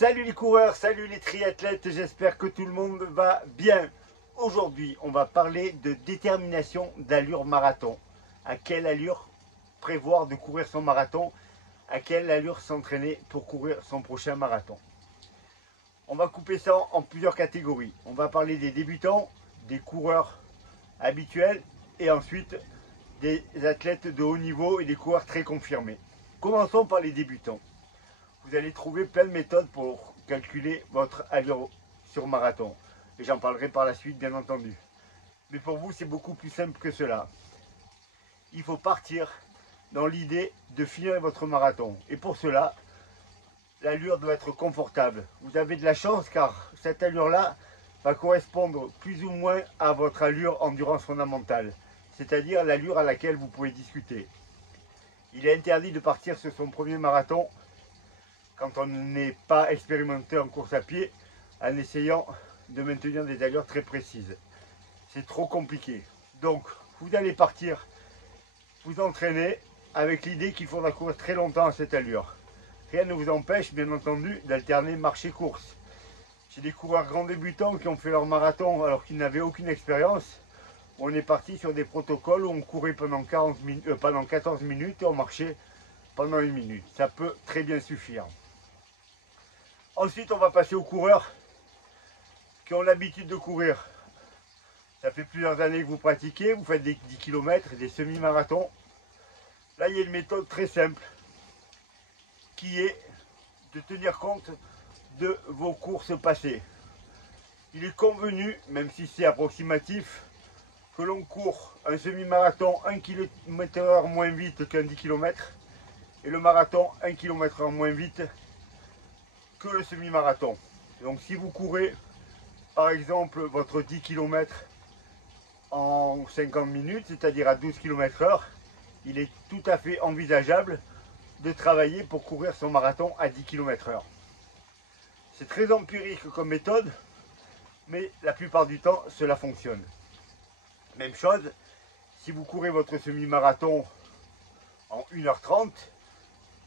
Salut les coureurs, salut les triathlètes, j'espère que tout le monde va bien. Aujourd'hui, on va parler de détermination d'allure marathon. À quelle allure prévoir de courir son marathon? À quelle allure s'entraîner pour courir son prochain marathon? On va couper ça en plusieurs catégories. On va parler des débutants, des coureurs habituels et ensuite des athlètes de haut niveau et des coureurs très confirmés. Commençons par les débutants. Vous allez trouver plein de méthodes pour calculer votre allure sur marathon. Et j'en parlerai par la suite, bien entendu. Mais pour vous, c'est beaucoup plus simple que cela. Il faut partir dans l'idée de finir votre marathon. Et pour cela, l'allure doit être confortable. Vous avez de la chance car cette allure-là va correspondre plus ou moins à votre allure endurance fondamentale. C'est-à-dire l'allure à laquelle vous pouvez discuter. Il est interdit de partir sur son premier marathon quand on n'est pas expérimenté en course à pied, en essayant de maintenir des allures très précises. C'est trop compliqué. Donc, vous allez partir, vous entraîner avec l'idée qu'il faudra courir très longtemps à cette allure. Rien ne vous empêche, bien entendu, d'alterner marche et course. J'ai des coureurs grands débutants qui ont fait leur marathon alors qu'ils n'avaient aucune expérience. On est parti sur des protocoles où on courait pendant 14 minutes et on marchait pendant 1 minute. Ça peut très bien suffire. Ensuite, on va passer aux coureurs qui ont l'habitude de courir. Ça fait plusieurs années que vous pratiquez, vous faites des 10 km, des semi-marathons. Là, il y a une méthode très simple qui est de tenir compte de vos courses passées. Il est convenu, même si c'est approximatif, que l'on court un semi-marathon 1 km/h moins vite qu'un 10 km et le marathon 1 km/h moins vite que le semi-marathon. Donc si vous courez par exemple votre 10 km en 50 minutes, c'est-à-dire à 12 km/h, il est tout à fait envisageable de travailler pour courir son marathon à 10 km/h. C'est très empirique comme méthode, mais la plupart du temps cela fonctionne. Même chose, si vous courez votre semi-marathon en 1h30,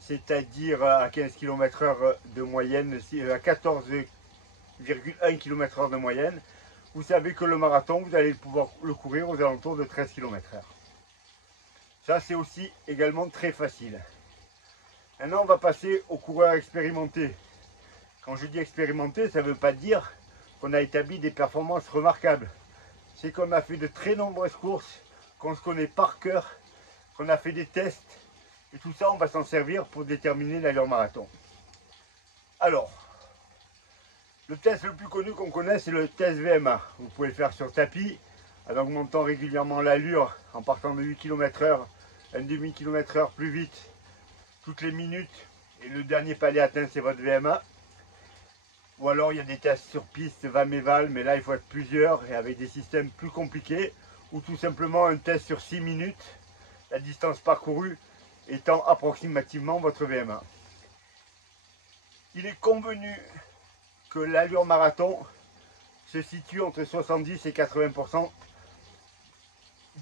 c'est-à-dire à 15 km/h de moyenne, à 14,1 km/h de moyenne, vous savez que le marathon, vous allez pouvoir le courir aux alentours de 13 km/h. Ça, c'est aussi également très facile. Maintenant, on va passer aux coureurs expérimentés. Quand je dis expérimenté, ça ne veut pas dire qu'on a établi des performances remarquables. C'est qu'on a fait de très nombreuses courses, qu'on se connaît par cœur, qu'on a fait des tests, et tout ça, on va s'en servir pour déterminer l'allure marathon. Alors, le test le plus connu qu'on connaît, c'est le test VMA. Vous pouvez le faire sur tapis, en augmentant régulièrement l'allure, en partant de 8 km/h, un demi-km/h plus vite, toutes les minutes, et le dernier palier atteint, c'est votre VMA. Ou alors, il y a des tests sur piste, VAM-EVAL, mais là, il faut être plusieurs, et avec des systèmes plus compliqués, ou tout simplement un test sur 6 minutes, la distance parcourue étant approximativement votre VMA. Il est convenu que l'allure marathon se situe entre 70 et 80%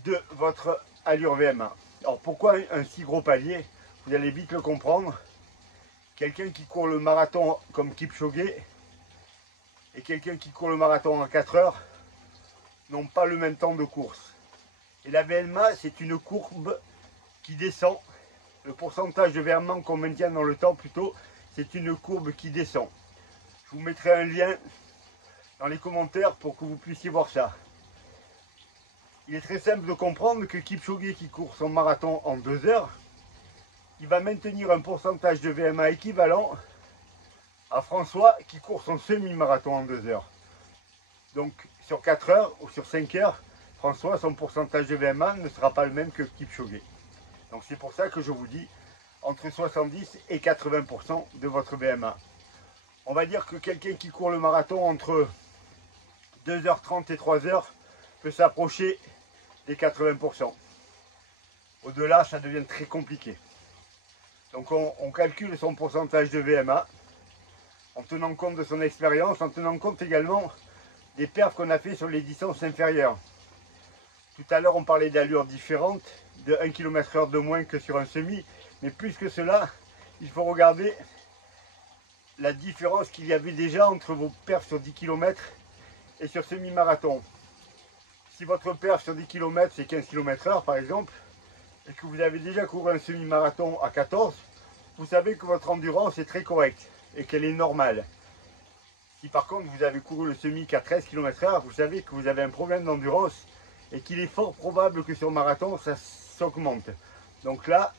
de votre allure VMA. Alors pourquoi un si gros palier? Vous allez vite le comprendre. Quelqu'un qui court le marathon comme Kipchoge et quelqu'un qui court le marathon en 4 heures n'ont pas le même temps de course. Et la VMA, c'est une courbe qui descend. Le pourcentage de VMA qu'on maintient dans le temps plutôt, c'est une courbe qui descend. Je vous mettrai un lien dans les commentaires pour que vous puissiez voir ça. Il est très simple de comprendre que Kipchoge qui court son marathon en 2 heures, il va maintenir un pourcentage de VMA équivalent à François qui court son semi-marathon en 2 heures. Donc sur 4 heures ou sur 5 heures, François, son pourcentage de VMA ne sera pas le même que Kipchoge. Donc c'est pour ça que je vous dis entre 70 et 80% de votre VMA. On va dire que quelqu'un qui court le marathon entre 2h30 et 3h peut s'approcher des 80%. Au-delà, ça devient très compliqué. Donc on calcule son pourcentage de VMA en tenant compte de son expérience, en tenant compte également des perfs qu'on a fait sur les distances inférieures. Tout à l'heure, on parlait d'allures différentes, de 1 km/h de moins que sur un semi, mais plus que cela, il faut regarder la différence qu'il y avait déjà entre vos perfs sur 10 km et sur semi-marathon. Si votre perf sur 10 km c'est 15 km/h par exemple, et que vous avez déjà couru un semi-marathon à 14, vous savez que votre endurance est très correcte et qu'elle est normale. Si par contre vous avez couru le semi qu'à 13 km/h, vous savez que vous avez un problème d'endurance et qu'il est fort probable que sur marathon ça s'augmente. Donc là,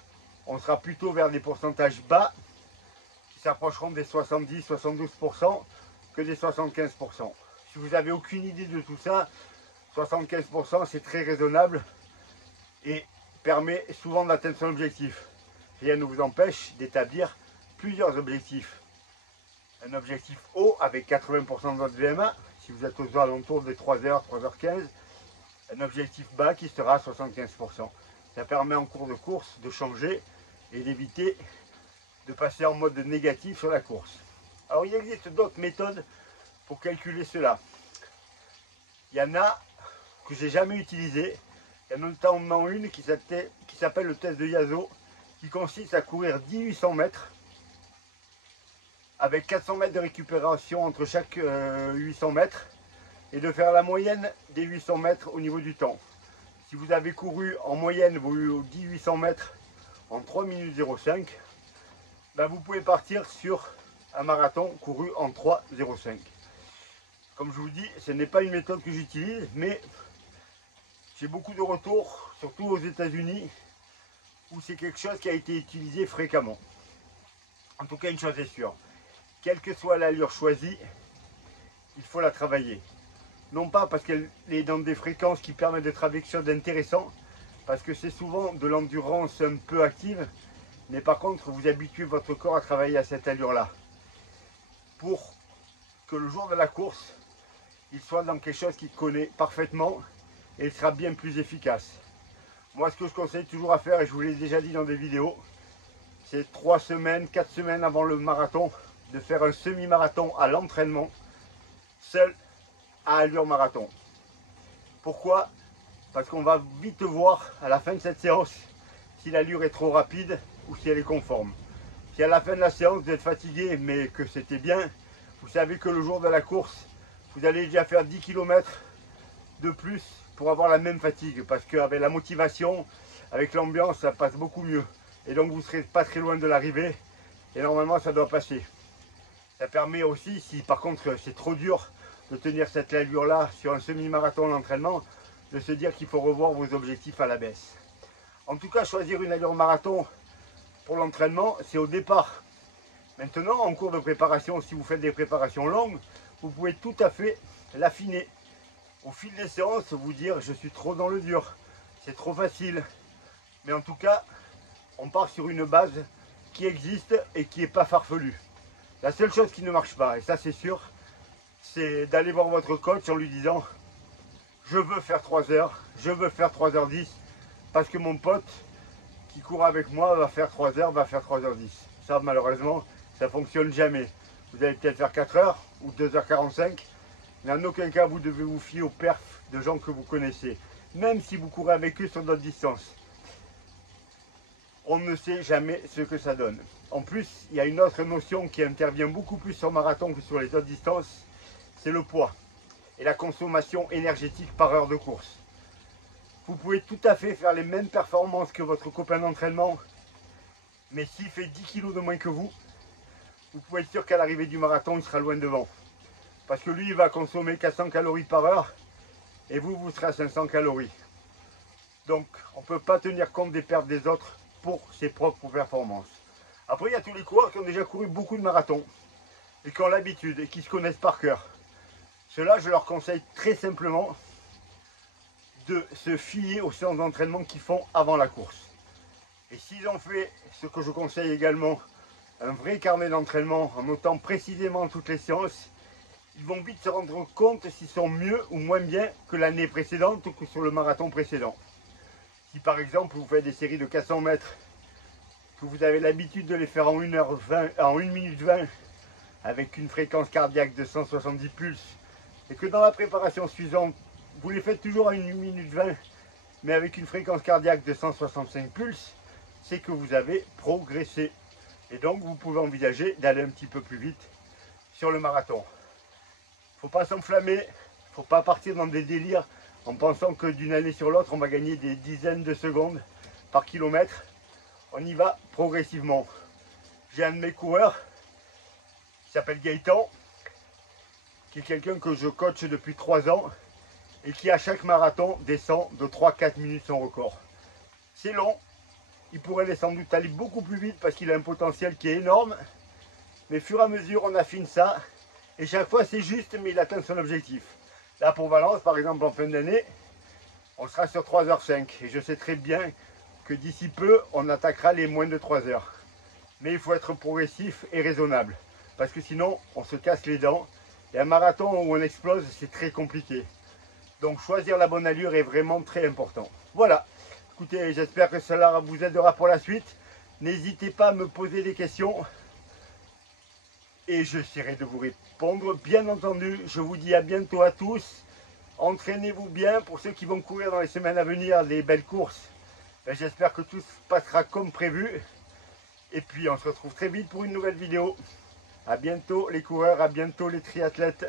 on sera plutôt vers des pourcentages bas qui s'approcheront des 70-72% que des 75%. Si vous n'avez aucune idée de tout ça, 75% c'est très raisonnable et permet souvent d'atteindre son objectif. Rien ne vous empêche d'établir plusieurs objectifs. Un objectif haut avec 80% de votre VMA, si vous êtes aux alentours des 3h, 3h15. Un objectif bas qui sera à 75%. Ça permet en cours de course de changer et d'éviter de passer en mode négatif sur la course. Alors il existe d'autres méthodes pour calculer cela. Il y en a que j'ai jamais utilisées. Il y en a notamment une qui s'appelle le test de Yasso, qui consiste à courir 1800 mètres avec 400 mètres de récupération entre chaque 800 mètres et de faire la moyenne des 800 mètres au niveau du temps. Si vous avez couru en moyenne vos 1800 mètres en 3 minutes 05, ben vous pouvez partir sur un marathon couru en 3,05. Comme je vous dis, ce n'est pas une méthode que j'utilise, mais j'ai beaucoup de retours, surtout aux États-Unis, où c'est quelque chose qui a été utilisé fréquemment. En tout cas, une chose est sûre, quelle que soit l'allure choisie, il faut la travailler. Non pas parce qu'elle est dans des fréquences qui permettent de travailler quelque chose d'intéressant, parce que c'est souvent de l'endurance un peu active, mais par contre, vous habituez votre corps à travailler à cette allure-là. Pour que le jour de la course, il soit dans quelque chose qu'il connaît parfaitement et il sera bien plus efficace. Moi, ce que je conseille toujours à faire, et je vous l'ai déjà dit dans des vidéos, c'est 3 semaines, 4 semaines avant le marathon, de faire un semi-marathon à l'entraînement, seul à allure marathon. Pourquoi? Parce qu'on va vite voir à la fin de cette séance si l'allure est trop rapide ou si elle est conforme. Si à la fin de la séance vous êtes fatigué mais que c'était bien, vous savez que le jour de la course, vous allez déjà faire 10 km de plus pour avoir la même fatigue, parce qu'avec la motivation, avec l'ambiance, ça passe beaucoup mieux. Et donc vous ne serez pas très loin de l'arrivée, et normalement ça doit passer. Ça permet aussi, si par contre c'est trop dur de tenir cette allure-là sur un semi-marathon d'entraînement, de se dire qu'il faut revoir vos objectifs à la baisse. En tout cas, choisir une allure marathon pour l'entraînement, c'est au départ. Maintenant, en cours de préparation, si vous faites des préparations longues, vous pouvez tout à fait l'affiner. Au fil des séances, vous dire je suis trop dans le dur, c'est trop facile. Mais en tout cas, on part sur une base qui existe et qui n'est pas farfelue. La seule chose qui ne marche pas, et ça c'est sûr, c'est d'aller voir votre coach en lui disant je veux faire 3 heures, je veux faire 3h10, parce que mon pote qui court avec moi va faire 3 heures, va faire 3h10. Ça malheureusement, ça ne fonctionne jamais. Vous allez peut-être faire 4 heures ou 2h45, mais en aucun cas vous devez vous fier aux perfs de gens que vous connaissez, même si vous courez avec eux sur d'autres distances. On ne sait jamais ce que ça donne. En plus, il y a une autre notion qui intervient beaucoup plus sur marathon que sur les autres distances, c'est le poids et la consommation énergétique par heure de course. Vous pouvez tout à fait faire les mêmes performances que votre copain d'entraînement, mais s'il fait 10 kg de moins que vous pouvez être sûr qu'à l'arrivée du marathon, il sera loin devant. Parce que lui, il va consommer 400 calories par heure et vous serez à 500 calories. Donc, on ne peut pas tenir compte des pertes des autres pour ses propres performances. Après, il y a tous les coureurs qui ont déjà couru beaucoup de marathons et qui ont l'habitude et qui se connaissent par cœur. Ceux-là, je leur conseille très simplement de se fier aux séances d'entraînement qu'ils font avant la course. Et s'ils ont fait ce que je conseille également, un vrai carnet d'entraînement en notant précisément toutes les séances, ils vont vite se rendre compte s'ils sont mieux ou moins bien que l'année précédente ou que sur le marathon précédent. Si par exemple vous faites des séries de 400 mètres, que vous avez l'habitude de les faire en 1h20, en 1 minute 20 avec une fréquence cardiaque de 170 pulses, et que dans la préparation suivante, vous les faites toujours à 1 minute 20 mais avec une fréquence cardiaque de 165 pulses, c'est que vous avez progressé. Et donc vous pouvez envisager d'aller un petit peu plus vite sur le marathon. Il ne faut pas s'enflammer, il ne faut pas partir dans des délires en pensant que d'une année sur l'autre on va gagner des dizaines de secondes par kilomètre. On y va progressivement. J'ai un de mes coureurs qui s'appelle Gaëtan, qui est quelqu'un que je coach depuis 3 ans et qui à chaque marathon descend de 3-4 minutes son record. C'est long, il pourrait sans doute aller beaucoup plus vite parce qu'il a un potentiel qui est énorme, mais au fur et à mesure on affine ça et chaque fois c'est juste, mais il atteint son objectif. Là pour Valence par exemple en fin d'année, on sera sur 3h05 et je sais très bien que d'ici peu on attaquera les moins de 3h. Mais il faut être progressif et raisonnable parce que sinon on se casse les dents et un marathon où on explose c'est très compliqué. Donc choisir la bonne allure est vraiment très important. Voilà, écoutez, j'espère que cela vous aidera pour la suite. N'hésitez pas à me poser des questions et j'essaierai de vous répondre. Bien entendu, je vous dis à bientôt à tous. Entraînez-vous bien pour ceux qui vont courir dans les semaines à venir des belles courses. J'espère que tout se passera comme prévu. Et puis on se retrouve très vite pour une nouvelle vidéo. A bientôt les coureurs, à bientôt les triathlètes.